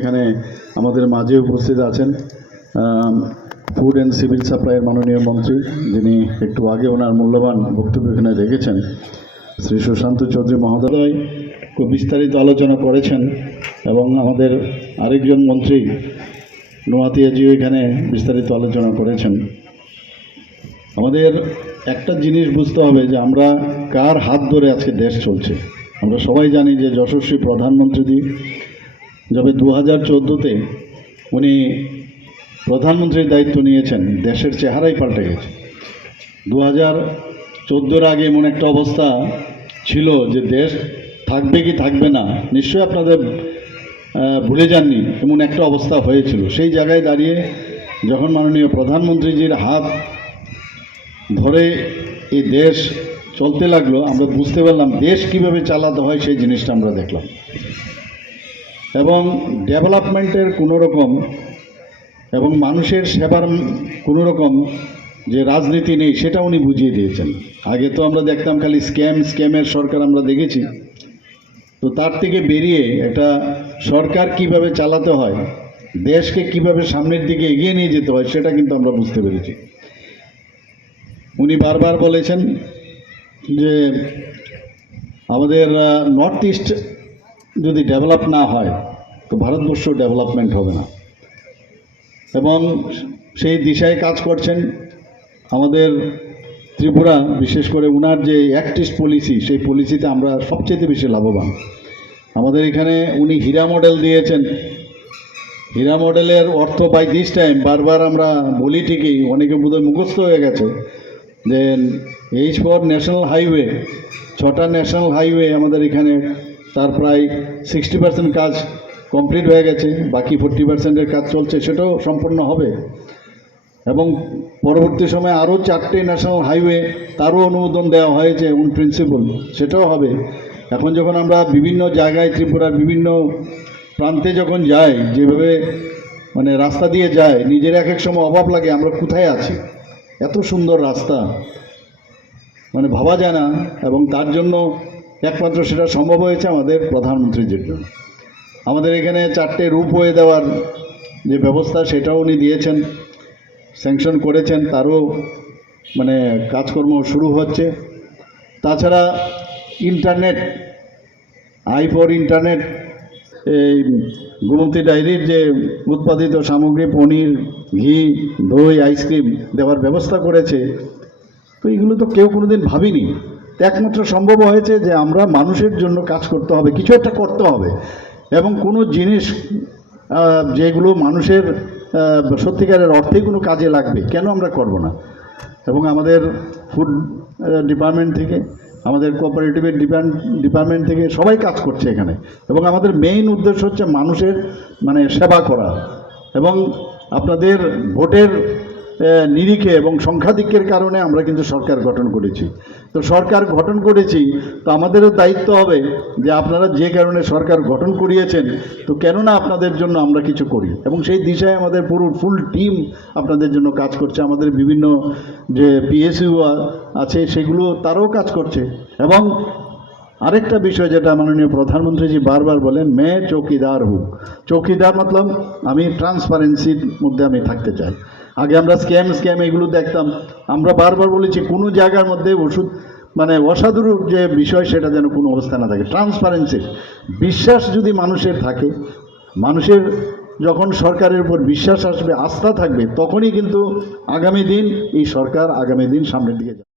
এখানে আমাদের মাঝে উপস্থিত আছেন ফুড অ্যান্ড সিভিল সাপ্লাইয়ের মাননীয় মন্ত্রী, যিনি একটু আগে ওনার মূল্যবান বক্তব্য এখানে রেখেছেন, শ্রী সুশান্ত চৌধুরী মহোদয় খুব বিস্তারিত আলোচনা করেছেন এবং আমাদের আরেকজন মন্ত্রী নোয়াতিয়াজিও এখানে বিস্তারিত আলোচনা করেছেন। আমাদের একটা জিনিস বুঝতে হবে যে আমরা কার হাত ধরে আজকে দেশ চলছে। আমরা সবাই জানি যে যশস্বী প্রধানমন্ত্রী যবে 2014-তে উনি প্রধানমন্ত্রীর দায়িত্ব নিয়েছেন, দেশের চেহারাই পাল্টে গেছে। 2014-এর আগে এমন একটা অবস্থা ছিল যে দেশ থাকবে কি থাকবে না, নিশ্চয়ই আপনাদের ভুলে যাননি, এমন একটা অবস্থা হয়েছিল। সেই জায়গায় দাঁড়িয়ে যখন মাননীয় প্রধানমন্ত্রীজির হাত ধরে এই দেশ চলতে লাগলো, আমরা বুঝতে পারলাম দেশ কিভাবে চালাতে হয়, সেই জিনিসটা আমরা দেখলাম। এবং ডেভেলপমেন্টের কোনো রকম এবং মানুষের সেবার কোনো রকম যে রাজনীতি নেই, সেটা উনি বুঝিয়ে দিয়েছেন। আগে তো আমরা দেখতাম খালি স্ক্যামের সরকার আমরা দেখেছি। তো তার থেকে বেরিয়ে একটা সরকার কিভাবে চালাতে হয়, দেশকে কিভাবে সামনের দিকে এগিয়ে নিয়ে যেতে হয়, সেটা কিন্তু আমরা বুঝতে পেরেছি। উনি বারবার বলেছেন যে আমাদের নর্থ ইস্ট যদি ডেভেলপ না হয় তো ভারতবর্ষ ডেভেলপমেন্ট হবে না, এবং সেই দিশায় কাজ করছেন। আমাদের ত্রিপুরা, বিশেষ করে উনার যে অ্যাক্ট ইস্ট পলিসি, সেই পলিসিতে আমরা সবচেয়ে বেশি লাভবান। আমাদের এখানে উনি হীরা মডেল দিয়েছেন। হীরা মডেলের অর্থ বাই দিস টাইম বারবার আমরা বলি ঠিকই, অনেকে বোধহয় মুখস্থ হয়ে গেছে যে H4 ন্যাশনাল হাইওয়ে, 6টা ন্যাশনাল হাইওয়ে আমাদের এখানে, তার প্রায় 60% কাজ কমপ্লিট হয়ে গেছে, বাকি 40%-এর কাজ চলছে, সেটাও সম্পন্ন হবে। এবং পরবর্তী সময়ে আরও 4টে ন্যাশনাল হাইওয়ে, তারও অনুমোদন দেওয়া হয়েছে অন প্রিন্সিপাল, সেটাও হবে। এখন যখন আমরা বিভিন্ন জায়গায় ত্রিপুরার বিভিন্ন প্রান্তে যখন যাই, যেভাবে মানে রাস্তা দিয়ে যায়, নিজের এক এক সময় অভাব লাগে আমরা কোথায় আছি। এত সুন্দর রাস্তা মানে ভাবা যায় না, এবং তার জন্য একমাত্র সেটা সম্ভব হয়েছে আমাদের প্রধানমন্ত্রীর জন্য। আমাদের এখানে 4টে রূপওয়ে দেওয়ার যে ব্যবস্থা, সেটাও উনি দিয়েছেন, স্যাংশন করেছেন, তারও মানে কাজকর্ম শুরু হচ্ছে। তাছাড়া ইন্টারনেট, I4 ইন্টারনেট, এই গোমতী ডায়েরির যে উৎপাদিত সামগ্রী, পনির, ঘি, দই, আইসক্রিম দেওয়ার ব্যবস্থা করেছে। তো এগুলো তো কেউ কোনোদিন ভাবিনি। একমাত্র সম্ভব হয়েছে যে আমরা মানুষের জন্য কাজ করতে হবে, কিছু একটা করতে হবে, এবং কোনো জিনিস যেগুলো মানুষের সত্যিকারের অর্থেই কোনো কাজে লাগবে, কেন আমরা করব না। এবং আমাদের ফুড ডিপার্টমেন্ট থেকে, আমাদের কোঅপারেটিভের ডিপার্টমেন্ট থেকে সবাই কাজ করছে এখানে, এবং আমাদের মেইন উদ্দেশ্য হচ্ছে মানুষের মানে সেবা করা। এবং আপনাদের ভোটের নিরিখে এবং সংখ্যাধিক্যের কারণে আমরা কিন্তু সরকার গঠন করেছি। তো সরকার গঠন করেছি, তো আমাদেরও দায়িত্ব হবে যে আপনারা যে কারণে সরকার গঠন করিয়েছেন, তো কেননা আপনাদের জন্য আমরা কিছু করি, এবং সেই দিশায় আমাদের পুরো ফুল টিম আপনাদের জন্য কাজ করছে। আমাদের বিভিন্ন যে PSU আছে সেগুলো তারাও কাজ করছে। এবং আরেকটা বিষয় যেটা মাননীয় প্রধানমন্ত্রীজি বারবার বলেন, মে চৌকিদার হুক। চৌকিদার মতলব আমি ট্রান্সপারেন্সির মধ্যে আমি থাকতে চাই। আগে আমরা স্ক্যাম এগুলো দেখতাম, আমরা বারবার বলেছি কোনো জায়গার মধ্যে ওষুধ মানে অসাধুর যে বিষয়, সেটা যেন কোনো অবস্থা না থাকে। ট্রান্সপারেন্সি, বিশ্বাস যদি মানুষের থাকে, মানুষের যখন সরকারের উপর বিশ্বাস আসবে, আস্থা থাকবে, তখনই কিন্তু আগামী দিন এই সরকার আগামী দিন সামনের দিকে যাবে।